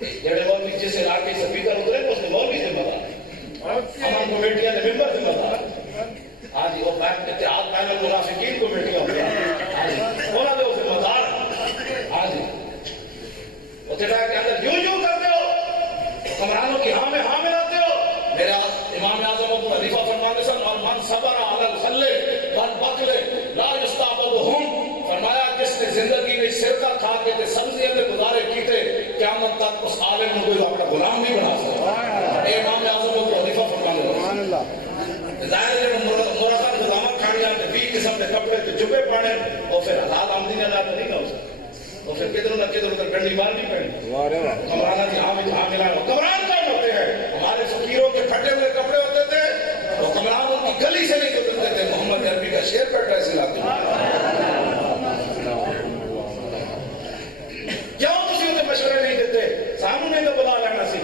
جڑے مولوی جس علاقے سے سپیکر اترے اس میں مولوی ذمہ دار، ہم کمیٹیاں نے ممبر ذمہ دار، آج وہ اتحاد بین المنافقین کمیٹیاں ہوتی ہیں، انہوں نے ذمہ دار، آج اتحاد کے اندر یوں کرتے ہو، حکمرانوں کی ہاں میں ہاں ملاتے ہو۔ میرے امام اعظم ابو حنیفہ فرماتے سن اور من صبر علی الخل والبقل لا یستعبدهم، فرمایا جس نے زندگی میں سرکہ کھا کے تے سبزیاں تے گزارے کیتے قیامت تک اس عالم کو کوئی اپنا غلام نہیں بنا سکتا۔ اے امام اعظم ابو حنیفہ فرماتے ہیں سبحان اللہ، ظاہر ہے مرغان غلامہ کھانیاں تے 20 قسم کے کپڑے تے جبے پانے اور پھر حلال آمدنی ادا نہیں کر سکتا، اور پھر کدھر نہ کدھر ادھر ڈنڈی مارنی پڑی۔ حکمرانہ کی ہاں میں ہاں ملانا، حکمران کون ہوتے ہیں؟ ہمارے فقیروں کے پھٹے ہوئے کپڑے ہوتے تھے، حکمران ان کی گلی سے نہیں گزرتے تھے۔ محمد عربی کا شعر پڑھ رہا ہے اس علاقے میں، کیوں تسی انہیں مشورے نہیں دیتے؟ سامنے نہیں تو بلا لینا سی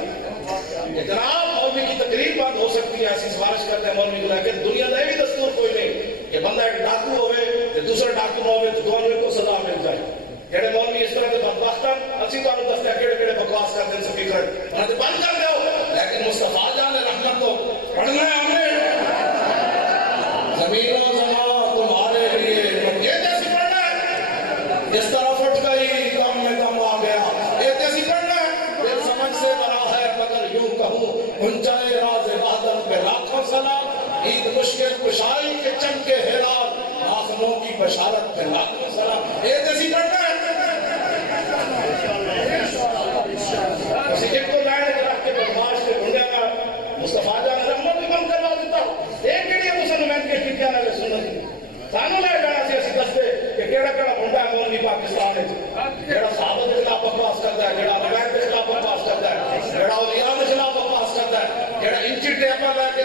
جناب مولوی کی تقریر بند ہو سکتی ہے، ایسی سفارش کرتے ہیں مولوی کو، لیکن دنیا میں بھی دستور کوئی نہیں کہ بندہ ایک ڈاکو ہوئے تو دوسرا ڈاکو نہ ہوئے تو دونوں کو سزا مل جائے۔ جڑے مولوی اس طرح کے بدبختن اسی تو دستے کیڑے کیڑے بکواس کرتے ہیں سپیکر انہیں تو بند کر دو، لیکن مصطفیٰ جان رحمت کو پڑھنا ہے ہم نے، زمین و زمان تمہارے لیے یہ جیسی پڑھنا ہے، جس طرف اٹھ گئی کم میں دم آ گیا، یہ جیسی پڑھنا ہے، دل سمجھ سے بڑا ہے مگر یوں کہوں گنجائے راز بادل پہ لاکھوں سلام، عید مشکل کشائی کے چمکے ہلال آسموں کی بشارت پہ لاکھوں سلام، یہ جیسی پڑھنا ہے۔ کسی ایک کو لائن کے رکھ کے بدماش کے ڈھونڈے گا مصطفیٰ جان رحمت بھی بند کروا دیتا، ایک کیڑی مسلمان کے ٹکیا نہ سنت سانو لے جانا سی اسی دستے کہ کیڑا کیڑا ڈھونڈا ہے مولوی پاکستان وچ، جیڑا صحابہ کے خلاف بکواس کرتا ہے، جیڑا روایت کے خلاف بکواس کرتا ہے، جیڑا اولیاء کے خلاف بکواس کرتا ہے، جیڑا انچی ٹیپا لے کے